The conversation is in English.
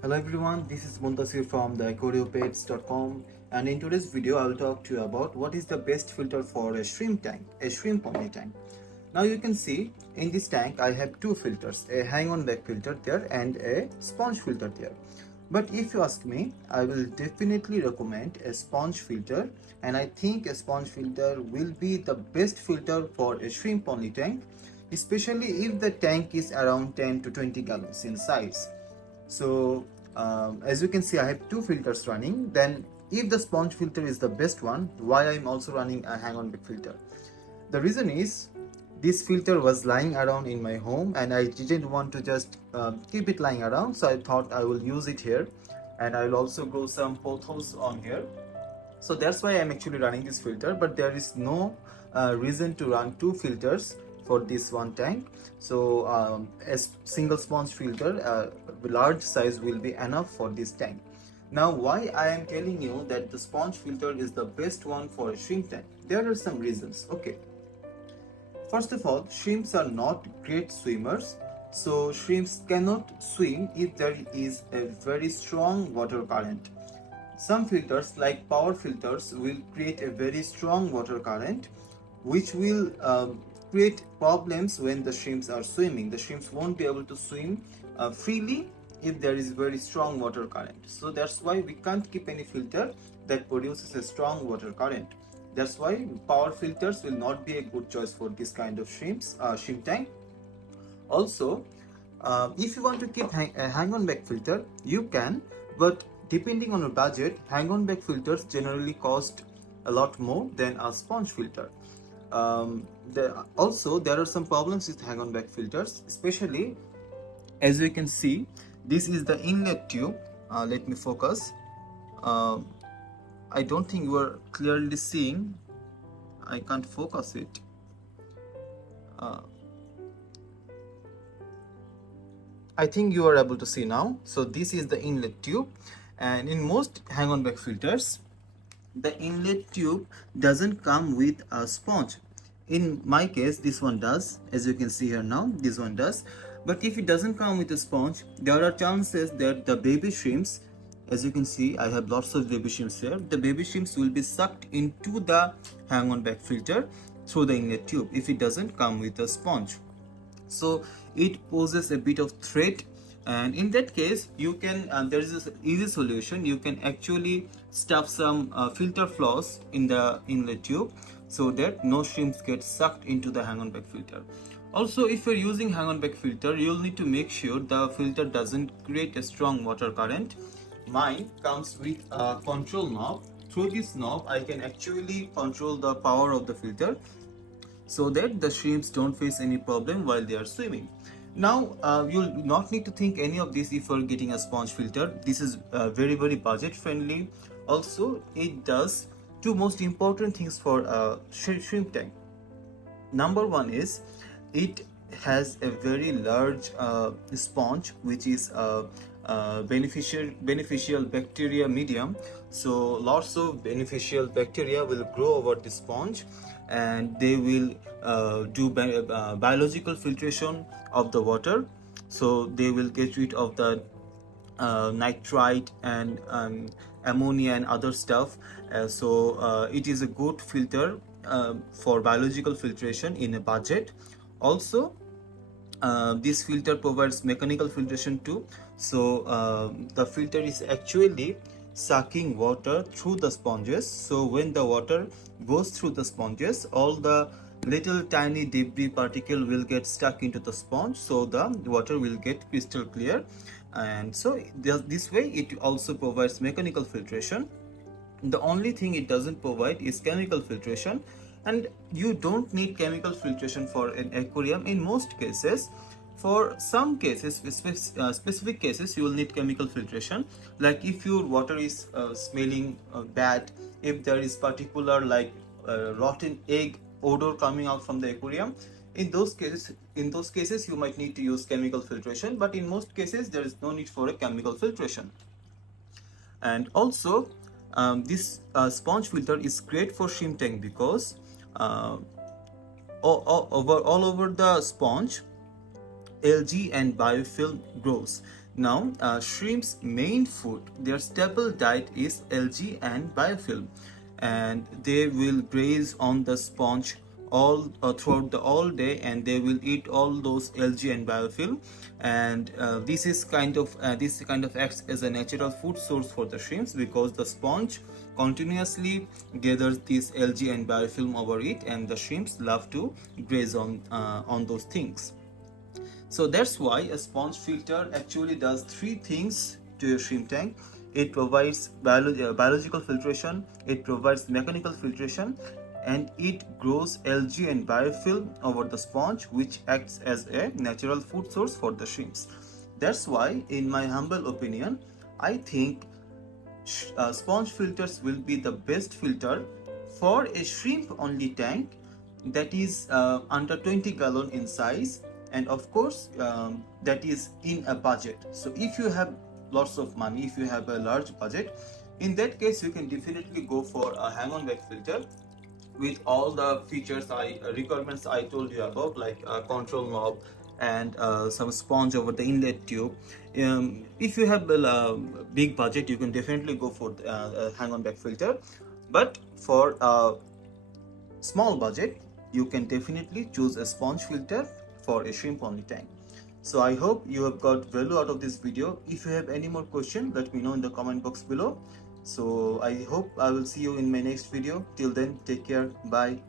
Hello everyone, this is Muntasir from the Aquariopets.com, and in today's video I will talk to you about what is the best filter for a shrimp tank, a shrimp only tank. Now you can see in this tank I have two filters, a hang-on back filter there and a sponge filter there. But if you ask me, I will definitely recommend a sponge filter, and I think a sponge filter will be the best filter for a shrimp only tank, especially if the tank is around 10 to 20 gallons in size. So as you can see, I have two filters running. Then if the sponge filter is the best one, why I'm also running a hang-on back filter? The reason is this filter was lying around in my home and I didn't want to just keep it lying around, so I thought I will use it here, and I will also grow some pothos on here. So that's why I'm actually running this filter, but there is no reason to run two filters for this one tank. So a single sponge filter, large size, will be enough for this tank. Now why I am telling you that the sponge filter is the best one for a shrimp tank? There are some reasons. Okay, first of all, shrimps are not great swimmers, so shrimps cannot swim if there is a very strong water current. Some filters, like power filters, will create a very strong water current, which will create problems when the shrimps are swimming. The shrimps won't be able to swim freely if there is very strong water current. So that's why we can't keep any filter that produces a strong water current. That's why power filters will not be a good choice for this kind of shrimp tank. Also, if you want to keep a hang-on back filter, you can, but depending on your budget, hang-on back filters generally cost a lot more than a sponge filter. Also, there are some problems with hang-on back filters, especially as you can see, this is the inlet tube. Let me focus. I don't think you are clearly seeing. I can't focus it. I think you are able to see now. So this is the inlet tube, and in most hang-on back filters, the inlet tube doesn't come with a sponge. In my case, this one does. As you can see here now, this one does. But if it doesn't come with a sponge, there are chances that the baby shrimps, as you can see, I have lots of baby shrimps here, the baby shrimps will be sucked into the hang-on back filter through the inlet tube if it doesn't come with a sponge. So it poses a bit of threat, and in that case you can there is an easy solution. You can actually stuff some filter floss in the inlet tube so that no shrimps get sucked into the hang-on back filter. Also, if you're using hang-on back filter, you'll need to make sure the filter doesn't create a strong water current. Mine comes with a control knob. Through this knob I can actually control the power of the filter so that the shrimps don't face any problem while they are swimming. Now you'll not need to think any of this if you're getting a sponge filter. This is very budget friendly. Also, it does two most important things for a shrimp tank. Number one is it has a very large sponge, which is beneficial bacteria medium. So lots of beneficial bacteria will grow over the sponge, and they will do biological filtration of the water. So they will get rid of the nitrite and ammonia and other stuff. So it is a good filter for biological filtration in a budget. Also, this filter provides mechanical filtration too. So the filter is actually sucking water through the sponges. So when the water goes through the sponges, all the little tiny debris particle will get stuck into the sponge, so the water will get crystal clear. And so this way it also provides mechanical filtration. The only thing it doesn't provide is chemical filtration, and you don't need chemical filtration for an aquarium in most cases. For some cases, specific cases, you will need chemical filtration, like if your water is smelling bad, if there is particular like rotten egg odor coming out from the aquarium. In those cases you might need to use chemical filtration, but in most cases there is no need for a chemical filtration. And also this sponge filter is great for shrimp tank because all over the sponge algae and biofilm grows. Now, shrimp's main food, their staple diet is algae and biofilm, and they will graze on the sponge all throughout the all day, and they will eat all those algae and biofilm. And this kind of acts as a natural food source for the shrimps, because the sponge continuously gathers this algae and biofilm over it, and the shrimps love to graze on those things. So that's why a sponge filter actually does three things to your shrimp tank. It provides biological filtration, it provides mechanical filtration, and it grows algae and biofilm over the sponge, which acts as a natural food source for the shrimps. That's why, in my humble opinion, I think sponge filters will be the best filter for a shrimp only tank that is under 20 gallon in size, and of course that is in a budget. So if you have lots of money, if you have a large budget, in that case you can definitely go for a hang on back filter with all the features requirements I told you about, like a control knob and some sponge over the inlet tube. If you have a big budget, you can definitely go for a hang on back filter, but for a small budget you can definitely choose a sponge filter for a shrimp only tank. So I hope you have got value out of this video. If you have any more question, let me know in the comment box below. So I hope I will see you in my next video. Till then, take care. Bye.